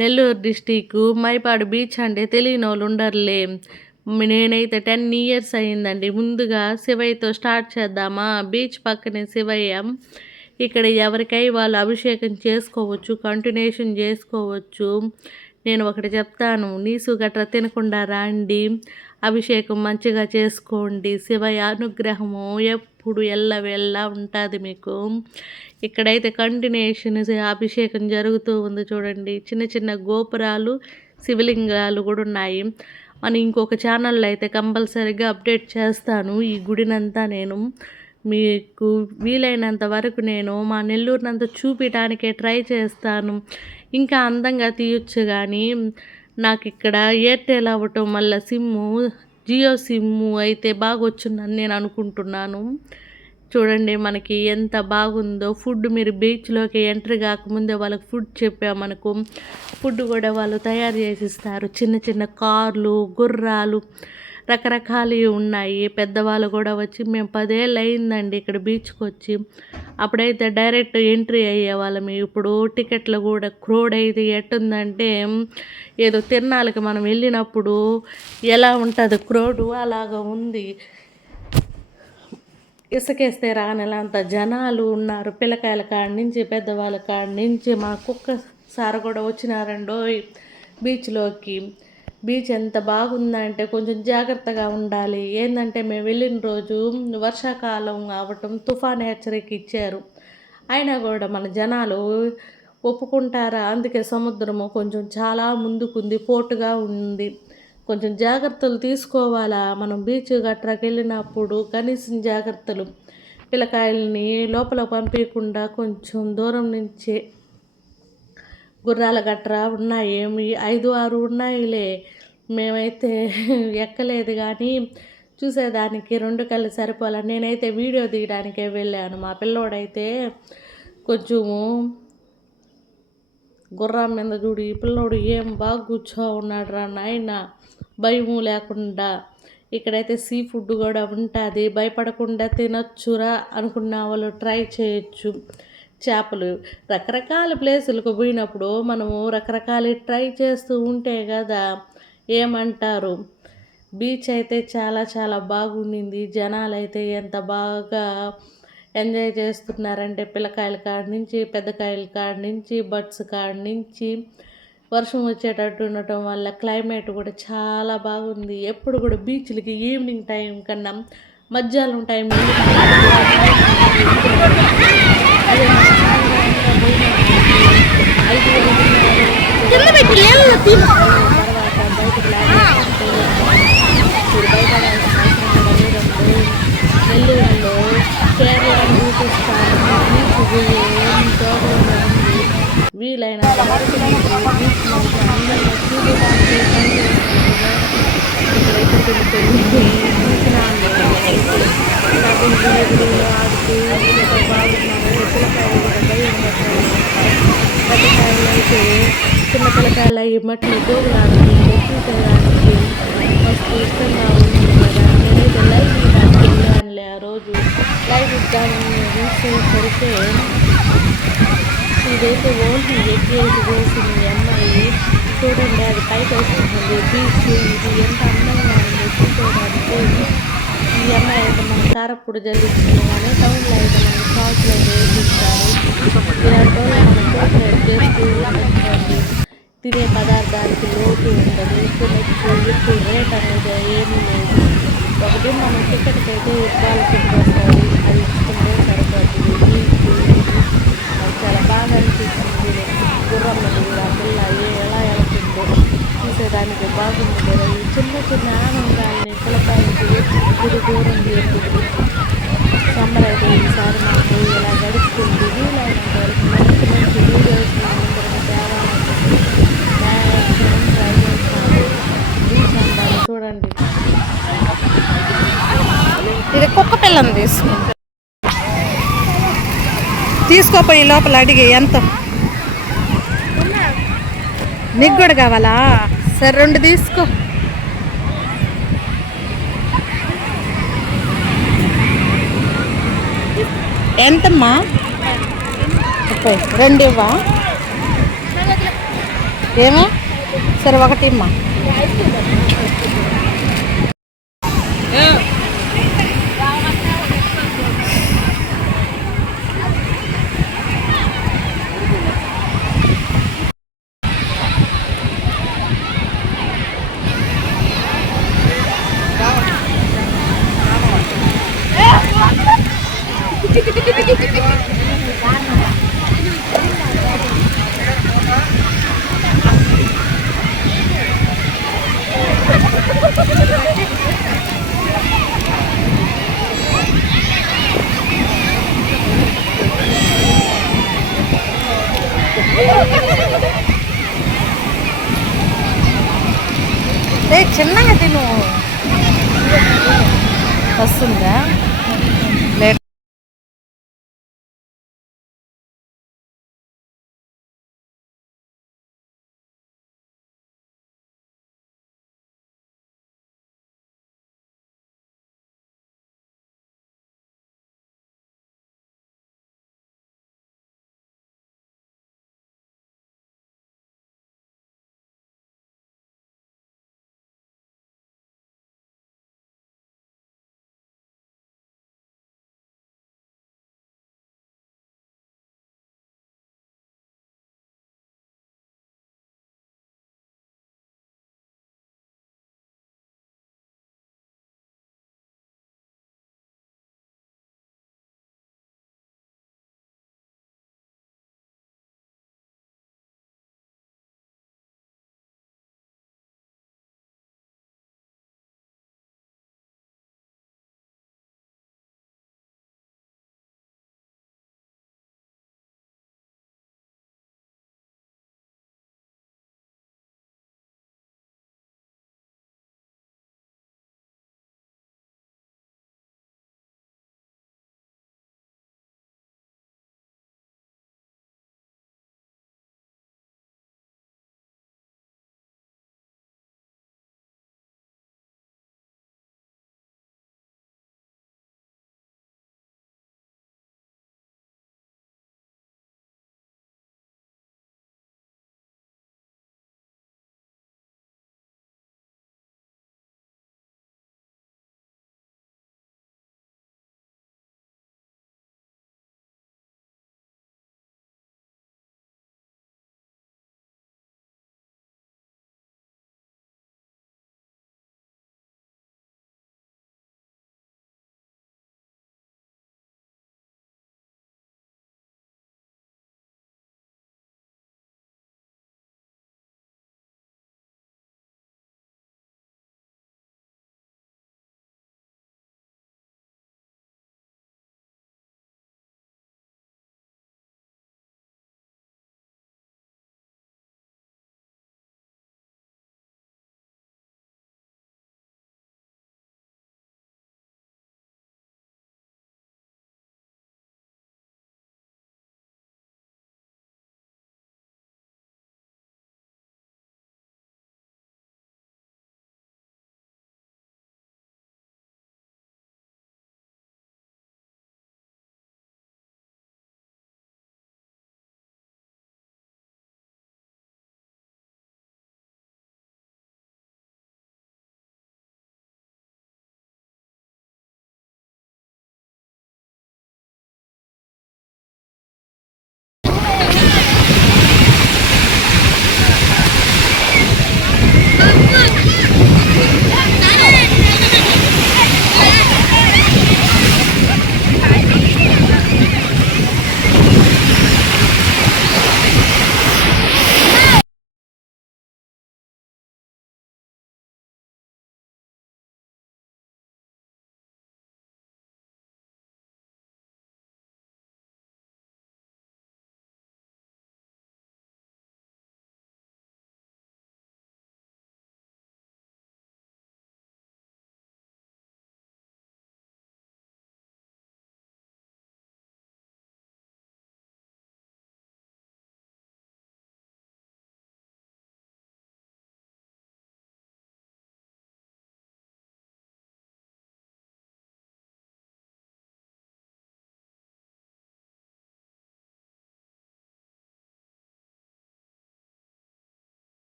Nellore district Mypadu beach అంటే తెలియనోళ్ళు ఉండరులే. నేనైతే 10 years అయిందండి. ముందుగా శివయ్యతో స్టార్ట్ చేద్దామా. బీచ్ పక్కనే శివయ్య. ఇక్కడ ఎవరికై వాళ్ళు అభిషేకం చేసుకోవచ్చు, కంటిన్యూషన్ చేసుకోవచ్చు. నేను ఒకటి చెప్తాను, నీసు గట్రా తినకుండా రండి, అభిషేకం మంచిగా చేసుకోండి. శివయ్య అనుగ్రహము ఎప్పుడు ఎల్లవెల్ల ఉంటుంది మీకు. ఇక్కడైతే కంటిన్యూషన్ అభిషేకం జరుగుతూ ఉంది చూడండి. చిన్న చిన్న గోపురాలు, శివలింగాలు కూడా ఉన్నాయి. అని ఇంకొక ఛానల్లో అయితే కంపల్సరీగా అప్డేట్ చేస్తాను ఈ గుడినంతా. నేను మీకు వీలైనంత వరకు నేను మా నెల్లూరునంతా చూపించడానికే ట్రై చేస్తాను. ఇంకా అందంగా తీయొచ్చు, కానీ నాకు ఇక్కడ ఎయిర్టెల్ అవ్వటం వల్ల సిమ్ము జియో సిమ్ము అయితే బాగా వచ్చిందని నేను అనుకుంటున్నాను. చూడండి మనకి ఎంత బాగుందో. ఫుడ్ మీరు బీచ్లోకి ఎంట్రీ కాకముందే వాళ్ళకి ఫుడ్ చెప్పామనుకో, ఫుడ్ కూడా వాళ్ళు తయారు చేసి ఇస్తారు. చిన్న చిన్న కార్లు, గుర్రాలు రకరకాలవి ఉన్నాయి. పెద్దవాళ్ళు కూడా వచ్చి, మేము 10 ఏళ్ళు అయిందండి ఇక్కడ బీచ్కి వచ్చి. అప్పుడైతే డైరెక్ట్ ఎంట్రీ అయ్యేవాళ్ళం. ఇప్పుడు టికెట్లు కూడా క్రౌడ్ అయితే ఎట్టుందంటే, ఏదో తిరణాలకి మనం వెళ్ళినప్పుడు ఎలా ఉంటుంది క్రౌడ్ అలాగా ఉంది. ఇసుకేస్తే రానేలాంత జనాలు ఉన్నారు. పిల్లకాయల కాడి నుంచి పెద్దవాళ్ళ కాడి నుంచి. మా కుక్క సార్ కూడా వచ్చినారండో బీచ్లోకి. బీచ్ ఎంత బాగుందంటే కొంచెం జాగ్రత్తగా ఉండాలి. ఏంటంటే మేము వెళ్ళిన రోజు వర్షాకాలం అవటం, తుఫాన్ హెచ్చరిక ఇచ్చారు. అయినా కూడా మన జనాలు ఒప్పుకుంటారా? అందుకే సముద్రము కొంచెం చాలా ముందుకుంది, పోటుగా ఉంది. కొంచెం జాగ్రత్తలు తీసుకోవాలా మనం బీచ్ గట్రాకి వెళ్ళినప్పుడు. కనీసం జాగ్రత్తలు, పిల్లకాయలని లోపల పంపించకుండా కొంచెం దూరం నుంచే. గుర్రాల గట్రా ఉన్నాయి, 5-6 ఉన్నాయిలే. మేమైతే ఎక్కలేదు, కానీ చూసేదానికి 2 కళ్ళు సరిపోలే. నేనైతే వీడియో తీయడానికే వెళ్ళాను. మా పిల్లోడైతే కొంచెము గుర్రం మీద చూడు, ఈ పిల్లోడు ఏం బాగా కూర్చో ఉన్నాడు రా నాయన, భయము లేకుండా. ఇక్కడైతే సీ ఫుడ్ కూడా ఉంటుంది, భయపడకుండా తినొచ్చురా అనుకున్న వాళ్ళు ట్రై చేయొచ్చు. చేపలు, రకరకాల ప్లేసులకు పోయినప్పుడు మనము రకరకాల ట్రై చేస్తూ ఉంటే కదా ఏమంటారు. బీచ్ అయితే చాలా చాలా బాగుండింది. జనాలు అయితే ఎంత బాగా ఎంజాయ్ చేస్తున్నారంటే, పిల్లకాయల కాడి నుంచి పెద్దకాయల కాడి నుంచి బర్డ్స్ కాడి నుంచి. వర్షం వచ్చేటట్టు ఉండటం వల్ల క్లైమేట్ కూడా చాలా బాగుంది. ఎప్పుడు కూడా బీచ్లకి ఈవినింగ్ టైం కన్నా మధ్యాహ్నం టైం నెల్లూరులో కేరళ వీలైనంత వరకు అయితే చిన్న పిల్లకాయలు అవి మట్లు గోగులు ఆడుతుంటే చూసేదానికి మస్తు ఇష్టంగా ఉంది కదా. నేనైతే లైవ్ ఇవ్వడానికి వెళ్ళానులే ఆ రోజు. లైవ్ ఇద్దామని చూసేసరికి ఇదైతే ఓన్లీ ఎగ్గేసి వేసింది అమ్మాయి. చూడండి అది పైకి వస్తుంది బీచ్. ఇది ఎంత అందంగా ఉందో చూసేదానికి. ఈ అమ్మాయి అయితే మన కారప్పుడు జరుగుతుంది, కానీ టౌన్లో అయితే మన షాప్లో వేసిస్తారు. ఇలాంటి మనం కోఆపరేట్ చేస్తూ ఉండొచ్చండి. తినే పదార్థానికి లోటు ఉండదు, తినొచ్చు. ఎక్కువ రేట్ అనేది ఏమీ లేదు. ఒకటి మనం టికెట్కి అయితే ఇవ్వాల్సి వస్తుంది, అది ఇచ్చుకుంటే సరిపోతుంది. అది చాలా బాగా అనిపిస్తుంది. గుర్రం ఆ పిల్ల ఎలా వెళ్తుందో చూసేదానికి బాగుంది కదా. ఈ చిన్న చిన్న ఆనందాలని పిల్లకాయలకి గుడి దూరం చేస్తుంది. సమ్మర్ అయితే ఈసారి మాకు ఇలా గడుస్తుంది. వీలైనంత వరకు మంచి మంచి వీడియోస్ అందరికి తేవాలని మ్యాక్సిమం ట్రై చేస్తాను. బీచ్ అందాలు చూడండి. ఇది కుక్క పిల్లని తీసుకోపోయి లోపల అడిగి ఎంత నీకు కూడా కావాలా? సరే 2 తీసుకో. ఎంతమ్మా? 2 ఇవ్వా? ఏమి సరే ఒకటి ఇమ్మా. చిన్నగా తిను వస్తుందా.